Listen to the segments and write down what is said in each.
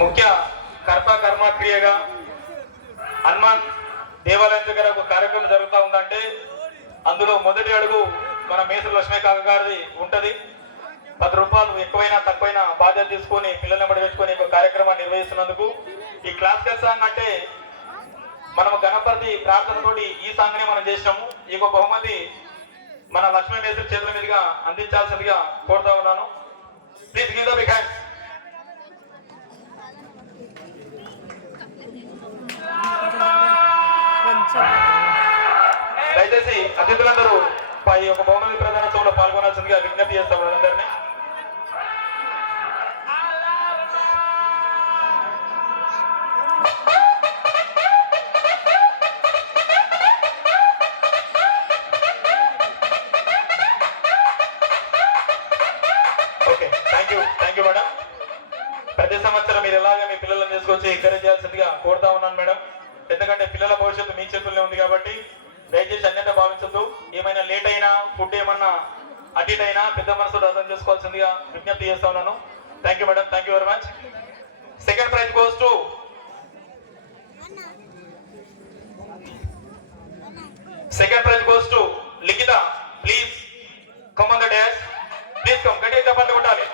ముఖ్య కర్త కర్మక్రియగా హనుమాన్ దేవాలయం దగ్గర ఒక కార్యక్రమం జరుగుతూ ఉందంటే అందులో మొదటి అడుగు మన మేసరు లక్ష్మీ కాక గారిది ఉంటుంది. పది రూపాయలు ఎక్కువైనా తక్కువైనా బాధ్యత తీసుకొని పిల్లల్ని పడిపించుకొని ఒక కార్యక్రమాన్ని నిర్వహిస్తున్నందుకు ఈ క్లాసికల్ సాంగ్ అంటే మనం గణపతి ప్రార్థనతోటి ఈ సాంగ్ని మనం చేసినాము. ఈ యొక్క బహుమతి మన లక్ష్మీ మేసరి చేతుల మీదుగా అందించాల్సిందిగా కోరుతా ఉన్నాను. Please give the big hands దయచేసి అతిథులందరూ పై యొక్క బహుమతి ప్రధానోత్సవంలో పాల్గొనాల్సిందిగా విజ్ఞప్తి చేస్తాం వాళ్ళందరినీ okay thank you thank you madam ప్రతి సంవత్సరం మీరు ఎలాగ మీ పిల్లలను తీసుకొచ్చి ఎంకరేజ్ చేయాల్సిందిగా కోరుతా ఉన్నాను మేడం ఎందుకంటే పిల్లల భవిష్యత్తు మీ చేతుల్లో ఉంది కాబట్టి దయచేసి అన్యత భావించద్దు ఏమైనా లేట్ అయినా ఫుడ్ ఏమన్నా అటు అయినా పెద్ద మనసు అర్థం చేసుకోవాల్సిందిగా విజ్ఞప్తి చేస్తా ఉన్నాను. Thank you madam thank you very much second prize goes to second prize goes to Likhitha please come on the dash please come గట్టిగా చెప్పండి కొట్టాలి.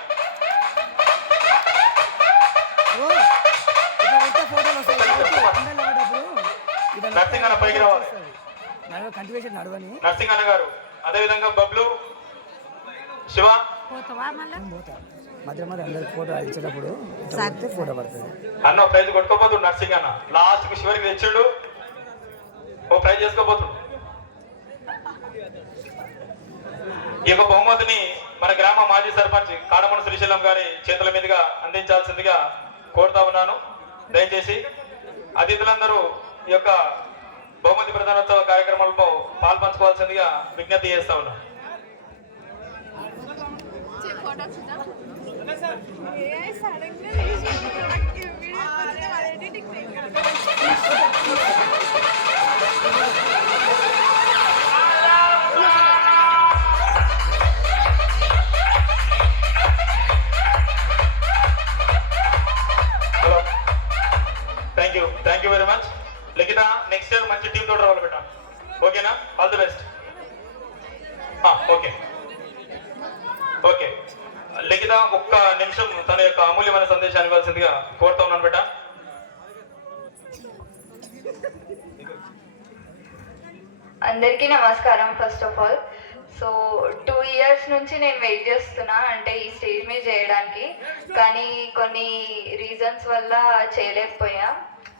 నర్సింగ్ అన్న పైకి రావాలి. నడవని. నర్సింగ్ అన్న గారు అదేవిధంగా బబ్లు శివ. నేను పోతా. మధ్య మధ్య అందరికి ఫోటో ఇచ్చేటప్పుడు ఇట్లా కొడితే ఫోటో పడుతుంది అన్న ప్రైజ్ కొట్టుకోపోతుండు నర్సింగ్ అన్న. లాస్ట్కి చివరికి తెచ్చిండు. ఓ ప్రైజ్ చేసుకోపోతుండు ఈ యొక్క బహుమతిని మన గ్రామ మాజీ సర్పంచ్ కాడమణ శ్రీశైలం గారి చేతుల మీదుగా అందించాల్సిందిగా కోరుతా ఉన్నాను. దయచేసి అతిథులందరూ ఈ యొక్క బహుమతి ప్రధానోత్సవ కార్యక్రమాలలో పాల్పంచుకోవాల్సిందిగా విజ్ఞప్తి చేస్తా ఉన్నాను hello thank you thank you very much Likhitha next year మంచి టీం తోటి రావాలి బిడ్డ ఓకేనా? All the best okay. Okay. Likhitha ఒక్క నిమిషం తన యొక్క అమూల్యమైన సందేశాన్ని ఇవ్వాల్సిందిగా కోరుతా ఉన్నాను బిడ్డ. అందరికీ నమస్కారం first of all so two years నుంచి నేను వెయిట్ చేస్తున్నా అంటే ఈ స్టేజ్ మీద చేయడానికి. కానీ కొన్ని రీజన్స్ వల్ల చేయలేకపోయా.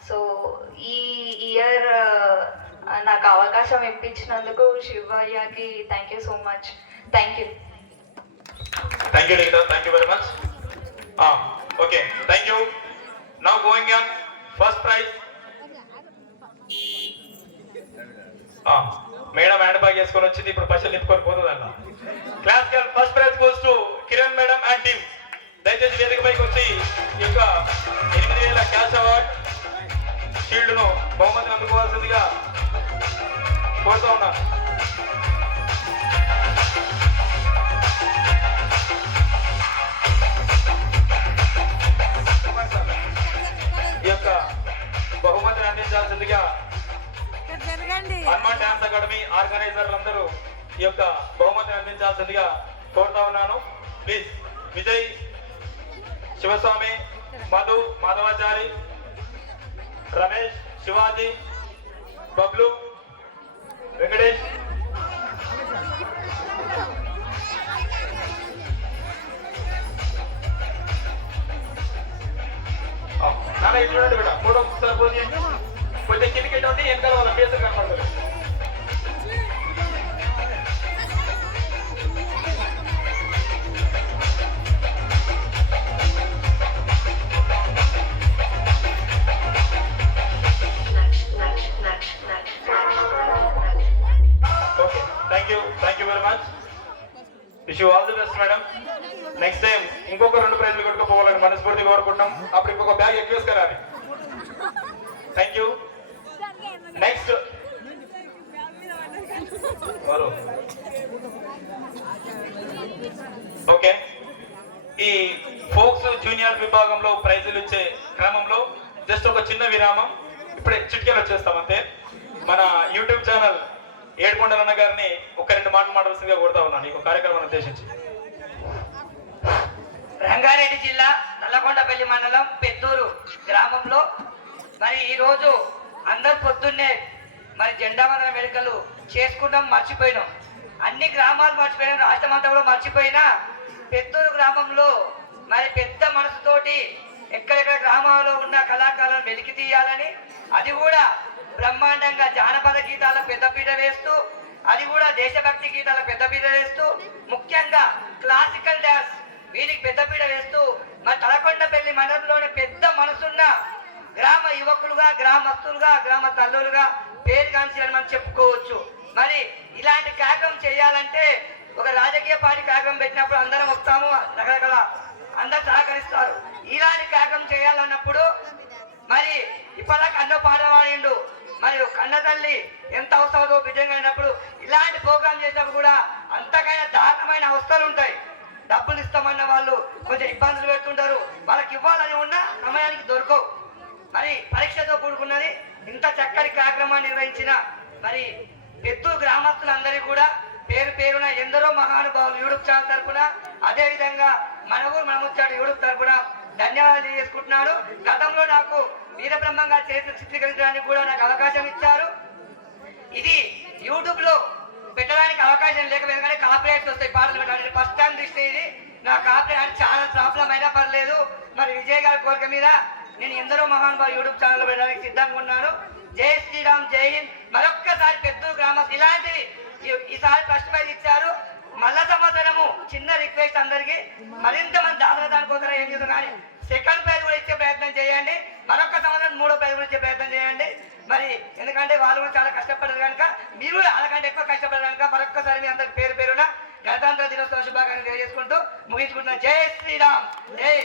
సో ఈ ఇయర్ నాకు అవకాశం ఇప్పించినందుకు శివయ్యకి thank you so much thank you thank you Likhitha thank you very much okay thank you now going on first prize madam hand bag చేసుకొని వచ్చింది. ఇప్పుడు పైసలు నింపుకొని పోతుంది అన్న class girl first prize goes to కోరుతా ఉన్నాను ప్లీజ్ విజయ్ శివస్వామి మధు మాధవాచారి రమేష్ శివాజీ బబ్లు వెంకటేష్. నాన్న ఇటువంటి బిడ్డ. మూడో ఒకసారి కొంచెం కిందకి ఇటువంటి వెనకాల వాళ్ళ పేరు కనపడలేదు wish you all the best madam next time ఇంకొక రెండు ప్రైజ్లు కొట్టుకోపోవాలని మనస్ఫూర్తిగా కోరుకుంటాం అప్పుడు ఇంకొక బ్యాగ్ ఎక్కువ వేసుకురాలి thank you next hello okay ఈ ఫోక్స్ జూనియర్ విభాగంలో ప్రైజులు ఇచ్చే క్రామంలో జస్ట్ ఒక చిన్న విరామం. ఇప్పుడే చిట్కేలు వచ్చేస్తాం అంతే. మన యూట్యూబ్ ఛానల్ ఏడుకొండలన్న గారిని ఒక రెండు మాటలు మాట్లాడుతుందిగా కోరుతా ఉన్నాను నీకు కార్యక్రమాన్ని ఉద్దేశించి. రంగారెడ్డి జిల్లా నల్లకొండపల్లి మండలం పెద్దూరు గ్రామంలో మరి ఈరోజు అందరు పొద్దున్నే మరి జెండా వందన వేడుకలు చేసుకుంటాం మర్చిపోయినాం. అన్ని గ్రామాలు మర్చిపోయినాం రాష్ట్రం అంతా కూడా మర్చిపోయినా పెద్దూరు గ్రామంలో మరి పెద్ద మనసుతోటి ఎక్కడెక్కడ గ్రామాల్లో ఉన్న కళాకారులను వెలికి తీయాలని అది కూడా బ్రహ్మాండంగా జానపద గీతాల పెద్దపీట వేస్తూ అది కూడా దేశభక్తి గీతాల పెద్దపీట వేస్తూ ముఖ్యంగా క్లాసికల్ డాన్స్ వీరికి పెద్దపీట వేస్తూ మన తలకొండపల్లి మండలంలోని పెద్ద మనసున్న గ్రామ యువకులుగా గ్రామస్తులుగా గ్రామ తల్లులుగా పేరుగాంచాలని మనం చెప్పుకోవచ్చు. మరి ఇలాంటి కార్యక్రమం చేయాలంటే ఒక రాజకీయ పార్టీ కార్యక్రమం పెట్టినప్పుడు అందరం వస్తాము రకరకాల అందరు సహకరిస్తారు. ఇలాంటి కార్యక్రమం చేయాలన్నప్పుడు మరి ఇప్పటిదాకా అన్నో పాట పాడిండు. మరియు కన్న తల్లి ఎంత అవసరమో విజయంగా అయినప్పుడు ఇలాంటి ప్రోగ్రాం చేసినప్పుడు కూడా అంతకైనా దారుణమైన అవస్థలు ఉంటాయి. డబ్బులు ఇస్తామన్న వాళ్ళు కొంచెం ఇబ్బందులు పెడుతుంటారు. వాళ్ళకి ఇవ్వాలని ఉన్నా సమయానికి దొరకవు. మరి పరీక్షతో కూడుకున్నది ఇంత చక్కటి కార్యక్రమాన్ని నిర్వహించిన మరి పెద్ద గ్రామస్తులందరికీ కూడా పేరు పేరున ఎందరో మహానుభావులు యూట్యూబ్ ఛానల్ తరపున అదేవిధంగా మన ఊరు మనముచ్చాడు ముచ్చాడు తరపున ధన్యవాదాలు తెలియజేసుకుంటున్నాను గతంలో నాకు వీరబ్రహ్మంగా చేసిన చిత్రీకరించడానికి కూడా నాకు అవకాశం ఇచ్చారు. ఇది యూట్యూబ్లో పెట్టడానికి అవకాశం లేకపోయింది కానీ కాపీరైట్స్ వస్తాయి పాటలు పెట్టడానికి. ఫస్ట్ టైం దృష్టి ఇది. నా కాపీరైట్ చాలా ప్రాబ్లం అయినా పర్లేదు. మరి విజయ్ గారి కోరిక మీద నేను ఎందరో మహానుభావు యూట్యూబ్ ఛానల్ పెట్టడానికి సిద్ధంగా ఉన్నాను. జై శ్రీరామ్ జై హింద్. మరొక్కసారి పెద్ద గ్రామం ఇలాంటివి ఈ- ఈసారి ఫస్ట్ ప్రైజ్ ఇచ్చారు మళ్ళా సంవత్సరము చిన్న రిక్వెస్ట్ అందరికి మరింత మంది దాదాపు దానికోసం ఏం చేస్తున్నారు సెకండ్ ప్రైజ్ కూడా ఇచ్చే ప్రయత్నం చేయండి. మరొక సంవత్సరం మూడో ప్రైజ్ కూడా ఇచ్చే ప్రయత్నం చేయండి. మరి ఎందుకంటే వాళ్ళు కూడా చాలా కష్టపడ్డారు కనుక మీరు కూడా వాళ్ళకంటే ఎక్కువ కష్టపడ్డారు కనుక మరొక్కసారి మీ అందరికి పేరు పేరున గణతంత్ర దినోత్సవ శుభాకాంక్షలు తెలియజేసుకుంటూ ముగించుకుంటున్నా జై శ్రీరామ్. జై.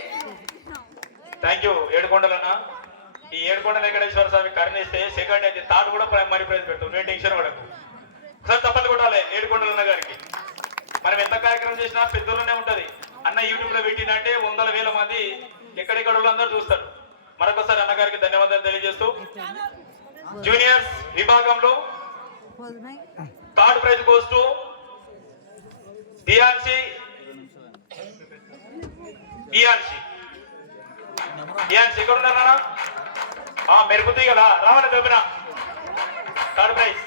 థ్యాంక్ యూ ఏడుకొండలన్న ఈ ఏడుకొండ వెంకటేశ్వర స్వామి కరుణిస్తే సెకండ్ అయితే థర్డ్ కూడా ప్రైమరీ ప్రైజ్ పెడతాం నేను టెన్షన్ పడకు. ఒకసారి తప్పలు కొట్టాలి ఏడుకొండలన్న గారికి మనం ఎంత కార్యక్రమం చేసినా పెద్దలోనే ఉంటది. అన్న యూట్యూబ్లో పెట్టినంటే వందల వేల మంది ఎక్కడెక్కడ అందరూ చూస్తారు. మరొకసారి అన్నగారికి ధన్యవాదాలు తెలియజేస్తూ జూనియర్స్ విభాగంలో థర్డ్ ప్రైజ్ గోస్ టు బియాన్సి బియాన్సి బియాన్సి ఎక్కడ ఉన్నారా మెరుపు తీగల. రావాలి దొబ్బిన థర్డ్ ప్రైజ్.